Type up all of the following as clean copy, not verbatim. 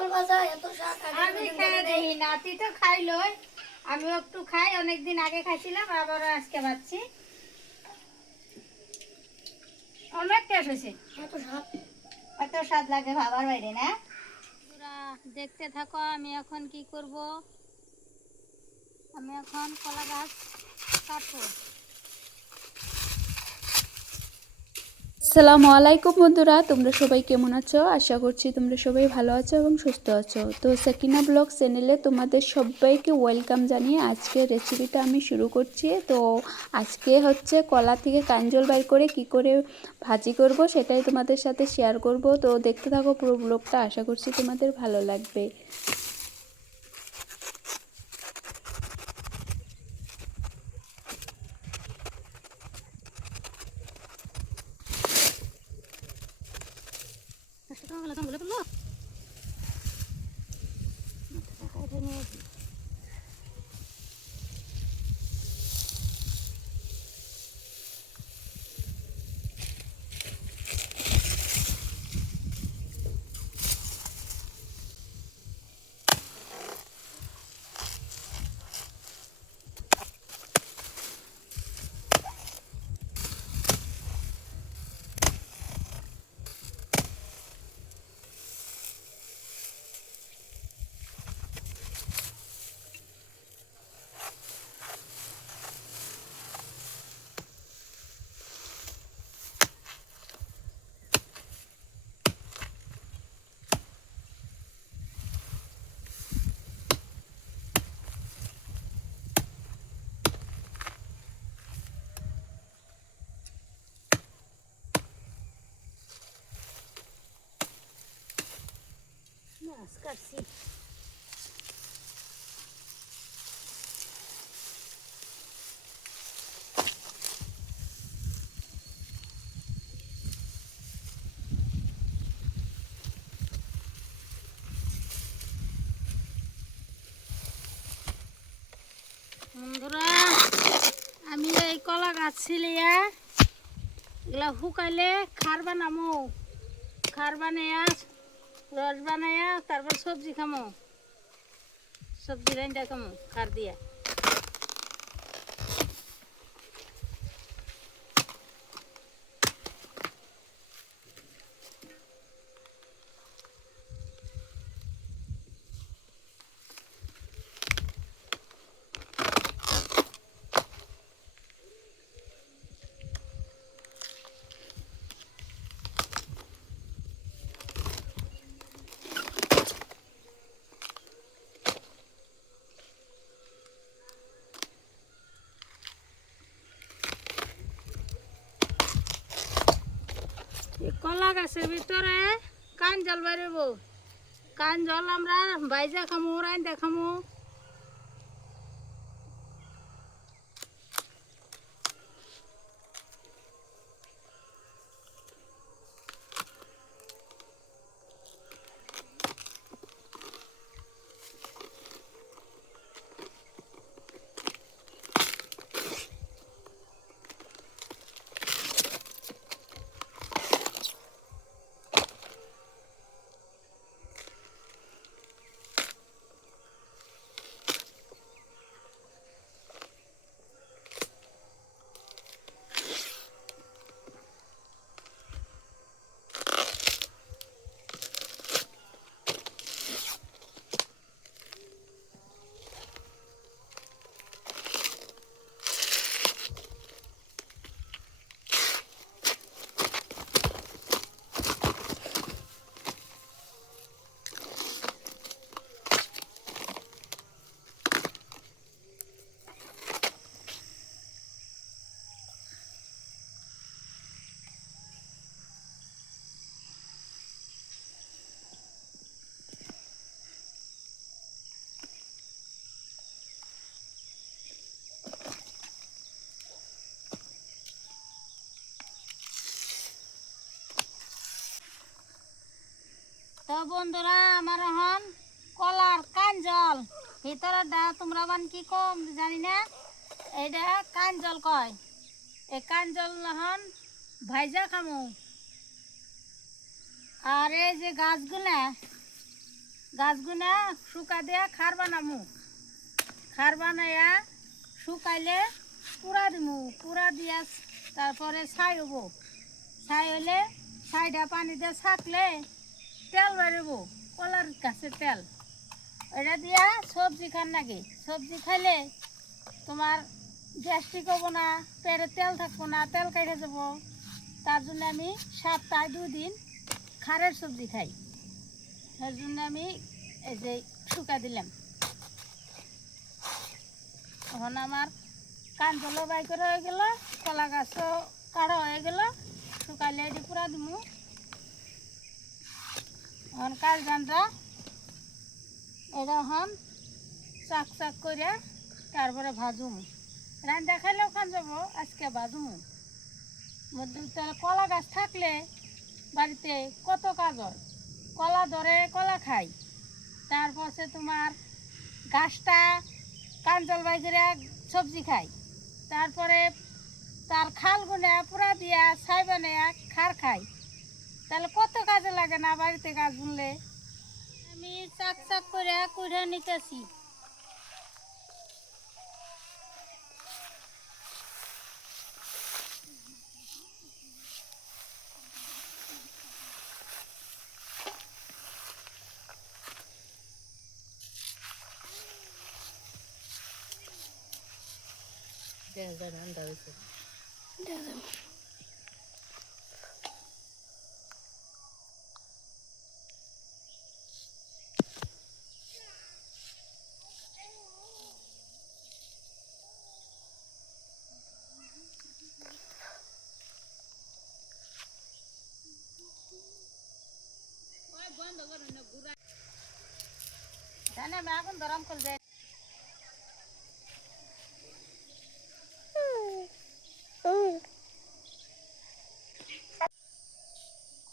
আমি খেয়ে দেখি না, তুই তো খাইলই, আমিও একটু খাই। অনেকদিন আগে খাইছিলাম, আবার আজকে পাচ্ছি। অনেক টেস্ট হয়েছে। এত স্বাদ লাগে ভাবার বাইরে না। তোরা দেখতে থাকো, আমি এখন কি করব। আমি এখন কলা গাছ কাটবো। আসসালামু আলাইকুম বন্ধুরা, তোমরা সবাই কেমন আছো? আশা করছি তোমরা সবাই ভালো আছো এবং সুস্থ আছো। তো সাকিনা ব্লগ চ্যানেলে তোমাদের সবাইকে ওয়েলকাম জানিয়ে আজকের রেসিপিটা আমি শুরু করছি। তো আজকে হচ্ছে কলা থেকে কাঞ্জল বাইর করে কি করে ভাজি করব সেটাই তোমাদের সাথে শেয়ার করব। তো দেখতে থাকো পুরো ব্লগটা, আশা করছি তোমাদের ভালো লাগবে। কাটছি। বন্ধুরা, আমি এই কলা গাছ ছিলিয়া এগুলা শুকাইলে খার বানামো। খার বানাইয়া রস বানাইয়া তারপর সবজি খামো, সবজি রান্না খামো খার দিয়া। কলা গাছের ভিতরে কান জল বেরোব। কান জল আমরা বাইজা খামু, রাইন্দা খামু। তো বন্ধুরা, আমার এখন কলার কান জল ভিতরে তোমরা বান কি কম জানি না, এইটা কান জল কয়। এই কান জল এখন ভাইজা খামু। আর এই যে গাছগুলা গাছগুনা শুকা দিয়া খার বানামু, খার বানাইয়া শুকাইলে পুরা দিমু, পুরা দিয়া তারপরে ছাই হব, ছাই হইলে ছাইটা পানি দিয়ে ছাকলে তেল বেরোবো, কলার গাছের তেল। এটা দিয়া সবজি খান নাকি, সবজি খাইলে তোমার গ্যাস্ট্রিক হবো না, পেটে তেল থাকবো না, তেল কেটে যাবো। তার জন্য আমি সপ্তাহে 2 দিন খারের সবজি খাই। তার জন্য আমি এই যে শুকা দিলাম। এখন আমার কাঞ্চলও বাই করে হয়ে গেল, কলা গাছও কাড়া হয়ে গেল, শুকাইলে এটি পুরা দিমু। এখন কালজানটা এটা এখন চাক চাক করে তারপরে ভাজুমু, রান্না খাইলেও খান যাবো, আজকে ভাজুমু। কলা গাছ থাকলে বাড়িতে কত কাজ হয়, কলা ধরে কলা খাই, তারপরে তোমার গাছটা কাঞ্চল বাই করে সবজি খাই, তারপরে তার খাল গুনে পুরা দিয়া ছাই বানাইয়া খার খাই, তাহলে কত কাজে লাগে না বাড়িতে কাজ শুনলে। আমি চাক চাক করে কুড়ে নিতেছি। জানে আমি আগুন গরম করে যাই।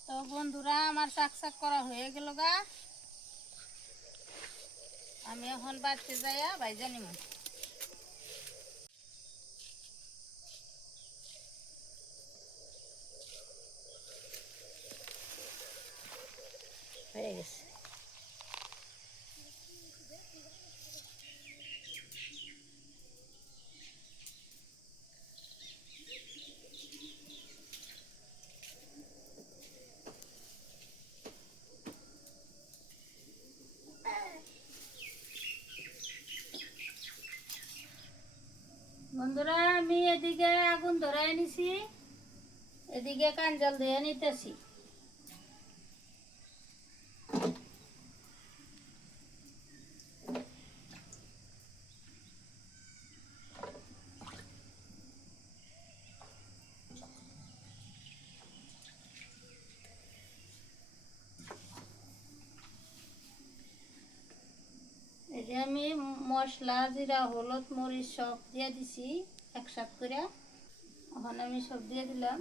তো বন্ধুরা আমার শাক শাক করা হয়ে গেল গা, আমি এখন বাড়তে যাইয়া ভাইজা নিব। হয়ে গেছে। বন্ধুরা আমি এদিকে আগুন ধরাই নিছি, এদিকে কাঞ্জল দিয়ে নিতেছি। এই যে আমি মশলা জিরা হলুদ মরিচ সব দিয়ে দিছি একসাথে করে, এখন আমি সব দিয়ে দিলাম।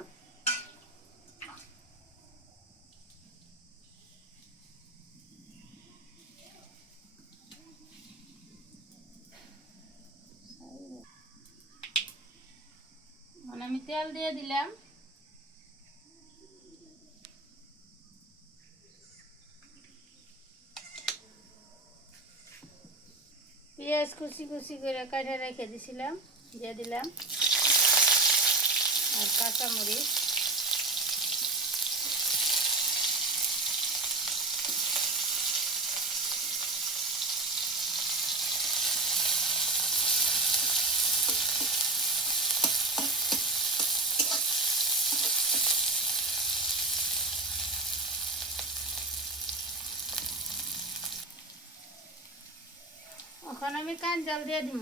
এখন আমি তেল দিয়ে দিলাম। পেঁয়াজ কুচি কুচি করে কাটে রেখে দিছিলাম, দিয়ে দিলাম, আর কাঁচামরিচ। এখন আমি কাঞ্জাল দিয়ে দিব,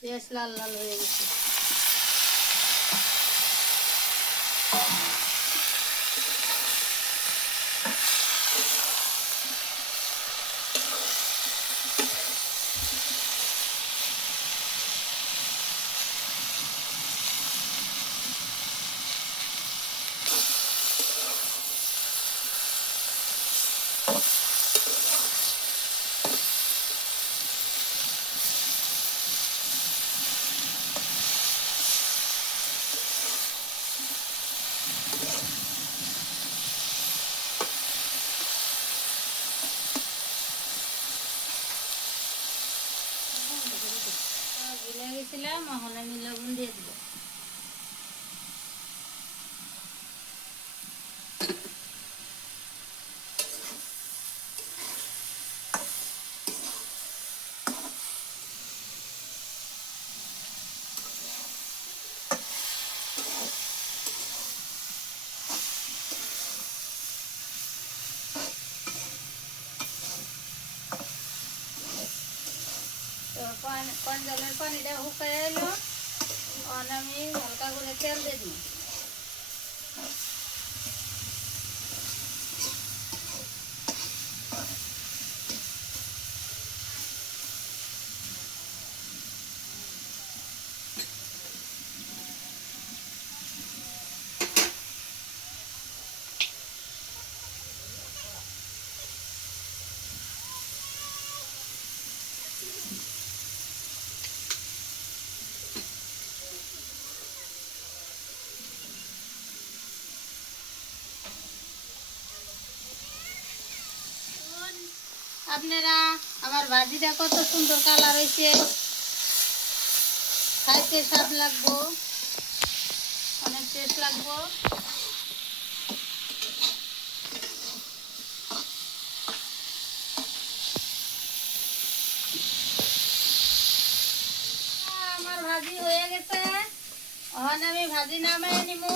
পেঁয়াজ লাল লাল হয়ে গেছে। গেছিলাম, এখন আমি লবণ দিয়ে দিব। তো কোন জলের পানিটা শুকায় এলো, এখন আমি হালকা করে তেল দিয়ে দিই। আপনারা আমার ভাজিটা কত সুন্দর কালার হয়েছে, খাইতে স্বাদ লাগবো, অনেক টেস্ট লাগবো। আমার ভাজি হয়ে গেছে, এখন আমি ভাজি নামাই নিমু।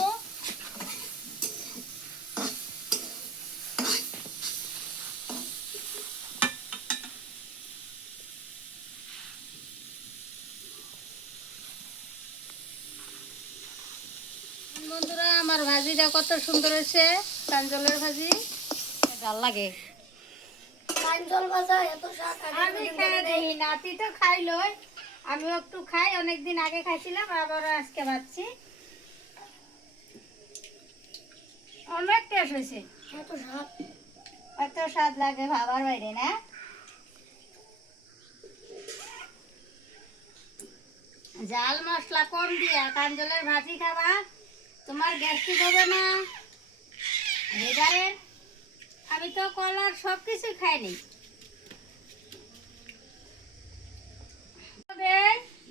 বন্ধুরা, আমার ভাজিটা কত সুন্দর হয়েছে, কাঞ্জলের ভাজি। ভাল লাগে কাঞ্চল ভাজা এত স্বাদ আমি খাই দেখি, নাতি তো খাইলই, আমিও একটু খাই, অনেকদিন আগে খাইছিলাম, আবার আজকে ভাবছি। অনেক টেস্ট হয়েছে, এত স্বাদ। এত স্বাদ লাগে ভাবার বাইরে না। জাল মশলা কম দিয়া কাঞ্জলের ভাজি খাবা, তোমার গ্যাস্ট্রিক হবে না। এবারে আমি তো কলার সব কিছু খাইনি।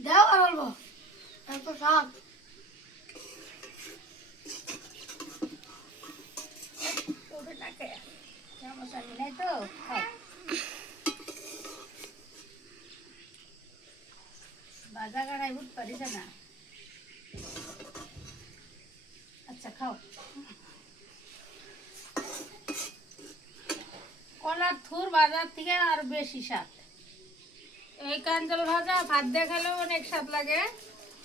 দাও আর বলবো এত স্বাদ। সমস্যা নেই তো, খাও। বাজা গাড়াই উঠ পারিস না। আচ্ছা খাও। কলার থুর বাজার থেকে আর বেশি স্বাদ। এই কাঞ্জল ভাজা ভাত দিয়ে খেলেও অনেক স্বাদ লাগে।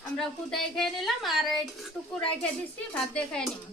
আমরা কুদাই খেয়ে নিলাম, আর একটু কুড়াই খেয়ে দিচ্ছি, ভাত দিয়ে খেয়ে নিলাম।